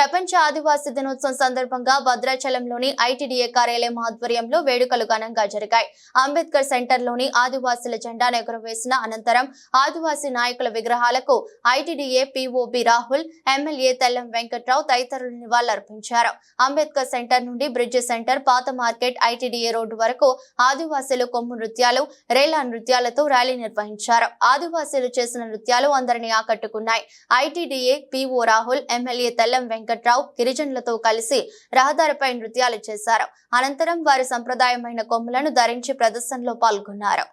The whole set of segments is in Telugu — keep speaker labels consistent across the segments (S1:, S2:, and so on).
S1: ప్రపంచ ఆదివాసీ దినోత్సవం సందర్భంగా భద్రాచలంలోని ఐటీడీఏ కార్యాలయం ఆధ్వర్యంలో వేడుకలు ఘనంగా జరిగాయి. అంబేద్కర్ సెంటర్లోని ఆదివాసీల జెండాను ఎగురవేసిన అనంతరం ఆదివాసీ నాయకుల విగ్రహాలకు ITDA PO B Rahul MLA Tellam Venkatrao తదితరులు నివాళులర్పించారు. అంబేద్కర్ సెంటర్ నుండి బ్రిడ్జ్ సెంటర్ పాత మార్కెట్ ఐటీడీఏ రోడ్డు వరకు ఆదివాసీలు కొమ్ము నృత్యాలు రేలా నృత్యాలతో ర్యాలీ నిర్వహించారు. ఆదివాసీలు చేసిన నృత్యాలు అందరినీ ఆకట్టుకున్నాయి. ITDA PO Rahul MLA Tellam Venkatrao గిరిజనులతో కలిసి రహదారిపై నృత్యాలు చేశారు. అనంతరం వారి సంప్రదాయమైన కొమ్ములను ధరించి ప్రదర్శనలో పాల్గొన్నారు.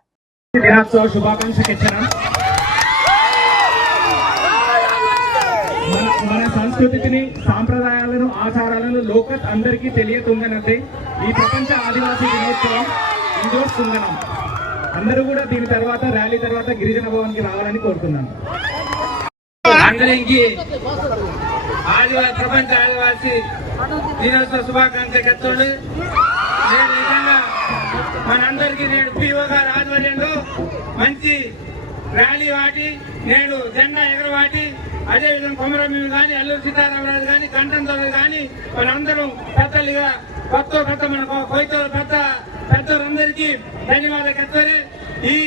S2: మన సంస్కృతిని సాంప్రదాయాలను ఆచారాలను లోకత్ అందరికీ తెలియతుందనంటే ఈ ప్రపంచ ఆదివాసీ దినోత్సవం ఇండోర్ కుందనం అందరూ కూడా దీని తర్వాత ర్యాలీ తర్వాత గిరిజన భవన్కి రావాలని కోరుతున్నాను.
S3: అందరికి ఆదివాసి ప్రపంచ ఆదివాసి దినోత్సవ శుభాకాంక్షలు చెప్తుండే. నేను నిజంగా మనందరికీ నేడు పిఓ గారు ఆధ్వర్యంలో మంచి ర్యాలీ వాటి నేడు జెండా ఎగరవాటి అదేవిధంగా కొమరమీమి కానీ అల్లూరు సీతారామరాజు కానీ కంఠంతో కానీ మనందరం పెద్దలుగా కొత్త కొత్త మన కొయ్యతో పెద్ద పెద్దలందరికీ ధన్యవాదాలు చెప్తారు ఈ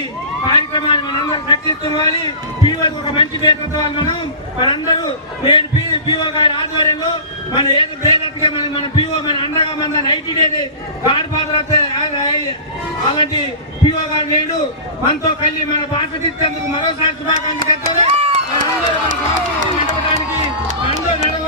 S3: కార్యక్రమాన్ని మనందరం శక్తిత్వాలి పీఓకి ఒక మంచి పేరు మనం మనందరూ నేను పీఓ గారి ఆధ్వర్యంలో మన ఏది బేదత్గా మన మన పీఓ మన అండగా మన ఐటీ గాడ్ ఫాదర్ అలాంటి పీఓ గారు నేడు మనతో కలిసి మన భాష తీర్చేందుకు మరోసారి శుభాకాంక్షలు